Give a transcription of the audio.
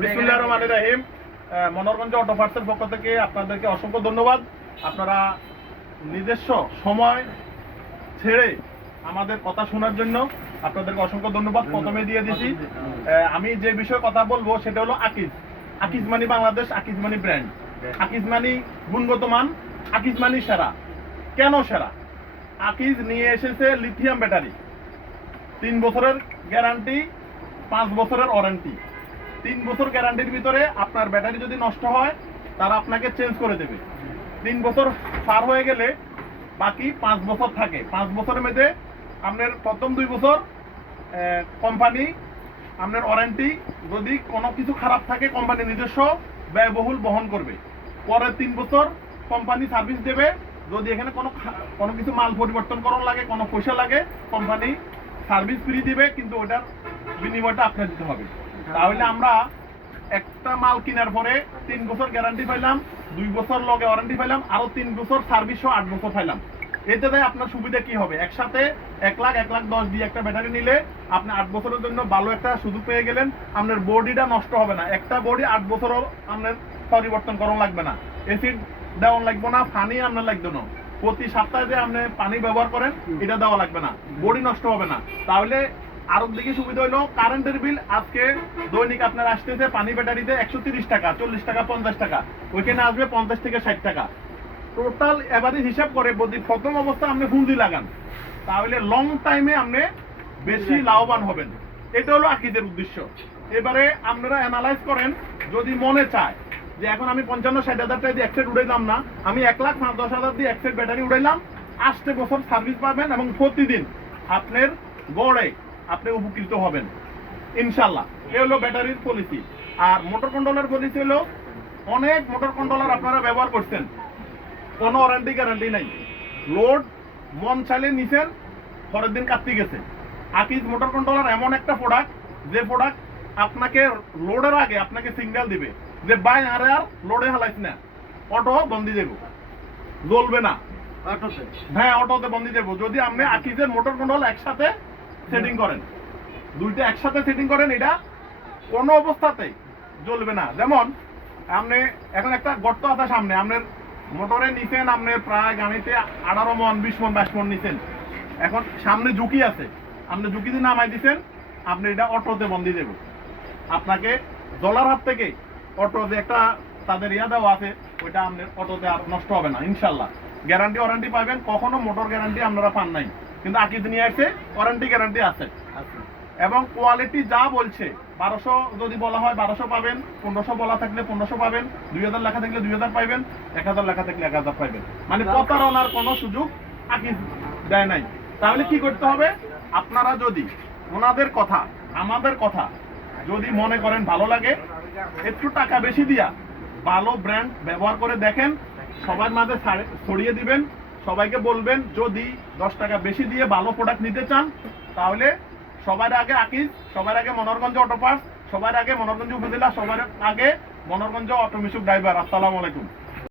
বিসমিল্লাহির রহমানির রহিম। মনোরগঞ্জ অটো পার্টসের পক্ষ থেকে আপনাদেরকে অসংখ্য ধন্যবাদ। আপনারা নিজস্ব সময় ছেড়ে আমাদের কথা শোনার জন্য আপনাদেরকে অসংখ্য ধন্যবাদ প্রথমে দিয়ে দিছি। আমি যে বিষয়ে কথা বলবো সেটা হলো আকিজ। আকিজ মানি বাংলাদেশ, আকিজ মানি ব্র্যান্ড, আকিজ মানি গুণগত মান, আকিজ মানি সেরা। কেন সেরা? আকিজ নিয়ে এসেছে লিথিয়াম ব্যাটারি, 3 বছরের গ্যারান্টি, 5 বছরের ওয়ারেন্টি। 3 বছর গ্যারান্টির ভিতরে আপনার ব্যাটারি যদি নষ্ট হয় তারা আপনাকে চেঞ্জ করে দেবে। 3 বছর পার হয়ে গেলে বাকি 5 বছর থাকে। 5 বছরের মধ্যে আপনার প্রথম 2 বছর কোম্পানি আপনার ওয়ারেন্টি, যদি কোনো কিছু খারাপ থাকে কোম্পানি নিজস্ব ব্যয়বহুল বহন করবে। পরের 3 বছর কোম্পানি সার্ভিস দেবে। যদি এখানে কোনো কিছু মাল পরিবর্তন করার লাগে, কোনো পয়সা লাগে, কোম্পানি সার্ভিস ফ্রি দিবে, কিন্তু ওটার বিনিময়টা আপনার দিতে হবে। তাহলে আমরা একটা মাল কেনার পরে 3 বছর গ্যারান্টি পাইলাম, 2 বছর লগে ওয়ারেন্টি পাইলাম, আরো 3 বছর সার্ভিস সহ 8 বছর পাইলাম। এতে আপনার সুবিধা কি হবে? একসাথে 1,10,000 দিয়ে একটা ব্যাটারি নিলে আপনি 8 বছরের জন্য ভালো একটা সুযোগ পেয়ে গেলেন। আপনার বডিটা নষ্ট হবে না। একটা বডি 8 বছরও আপনার পরিবর্তন করা লাগবে না, এসিড দেওয়া লাগবে না, পানি আপনার লাগবে না। প্রতি সপ্তাহে যে আপনি পানি ব্যবহার করেন এটা দেওয়া লাগবে না, বডি নষ্ট হবে না। তাহলে আরো দিকে সুবিধা হইলো কারেন্টের বিল আজকে দৈনিক আপনার আসতেছে পানি ব্যাটারিতে 130 টাকা, 40 টাকা, 50 টাকা, ওইখানে আসবে 50 থেকে 60 টাকা। টোটাল এভারেজ হিসাব করে যদি প্রথম অবস্থা আপনি পুঁজি লাগান তাহলে লং টাইমে আপনি বেশি লাভবান হবেন। এটা হলো আকিজের উদ্দেশ্য। এবারে আপনারা অ্যানালাইজ করেন, যদি মনে চায় যে এখন আমি 55-60 হাজার টাকা দিয়ে একসেট উড়াইলাম না, আমি 1,10,000 দিয়ে একসেট ব্যাটারি উড়াইলাম, 8 বছর সার্ভিস পাবেন এবং প্রতিদিন আপনার গড়ে আপনি উপকৃত হবেন ইনশাল্লাহ। এ হলো ব্যাটারির পলিসি। আর মোটর কন্ট্রোলার পলিসি হলো, অনেক মোটর কন্ট্রোলার আপনারা ব্যবহার করছেন, কোনো ওয়ারেন্টি গ্যারান্টি নাই। লোড মন চাইলে নিছেন, পরের দিন কাটতে গেছে। আকিজ মোটর কন্ট্রোলার এমন একটা প্রোডাক্ট, যে প্রোডাক্ট আপনাকে লোডের আগে আপনাকে সিগন্যাল দিবে যে ভাই আরে আর লোডে হালাইছ না, অটো বন্দি দেব, জ্বলবে না। হ্যাঁ, অটোতে বন্দি দেব যদি আপনি আকিজের মোটর কন্ট্রোল একসাথে সেটিং করেন। দুইটা একসাথে সেটিং করেন, এটা কোনো অবস্থাতেই জ্বলবে না। যেমন আপনি এখন একটা গর্ত আছে সামনে, আপনার মোটরে নিছেন, আপনি প্রায় গাড়িতে 18 মন, 20 মন, 22 মন নিছেন, এখন সামনে ঝুঁকি আছে, আপনি ঝুঁকি দিয়ে নামাই দিচ্ছেন, আপনি এটা অটোতে বন্দি দেব। আপনাকে জ্বলার হাত থেকে অটো যে একটা তাদের ইয়া দেওয়া আছে, ওইটা আপনার অটোতে আর নষ্ট হবে না ইনশাল্লাহ। গ্যারান্টি ওয়ারেন্টি পাবেন, কখনো মোটর গ্যারান্টি আপনারা পান নাই, কিন্তু আকিজ নিয়ে আসে ওয়ারেন্টি গ্যারান্টি আছে। এবং কোয়ালিটি যা বলছে 1200 যদি বলা হয় 1200 পাবেন, 1500 বলা থাকলে 1500 পাবেন, 2000 লেখা থাকলে 2000 পাইবেন, 1000 লেখা থাকলে 1000 পাইবেন। মানে প্রতারণার কোনো সুযোগ আকিজ দেয় নাই। তাহলে কি করতে হবে? আপনারা যদি ওনাদের কথা আমাদের কথা যদি মনে করেন ভালো লাগে, একটু টাকা বেশি দিয়া ভালো ব্র্যান্ড ব্যবহার করে দেখেন, সবার মাঝে ছড়িয়ে দিবেন, সবাইকে বলবেন যদি 10 টাকা বেশি দিয়ে ভালো প্রোডাক্ট নিতে চান তাহলে সবার আগে আকিজ, সবার আগে মনোরগঞ্জ অটো পার্টস, সবার আগে মনোরগঞ্জ উপজেলা, সবার আগে মনোরগঞ্জ অটো মিশুক ড্রাইভার। আসসালামু আলাইকুম।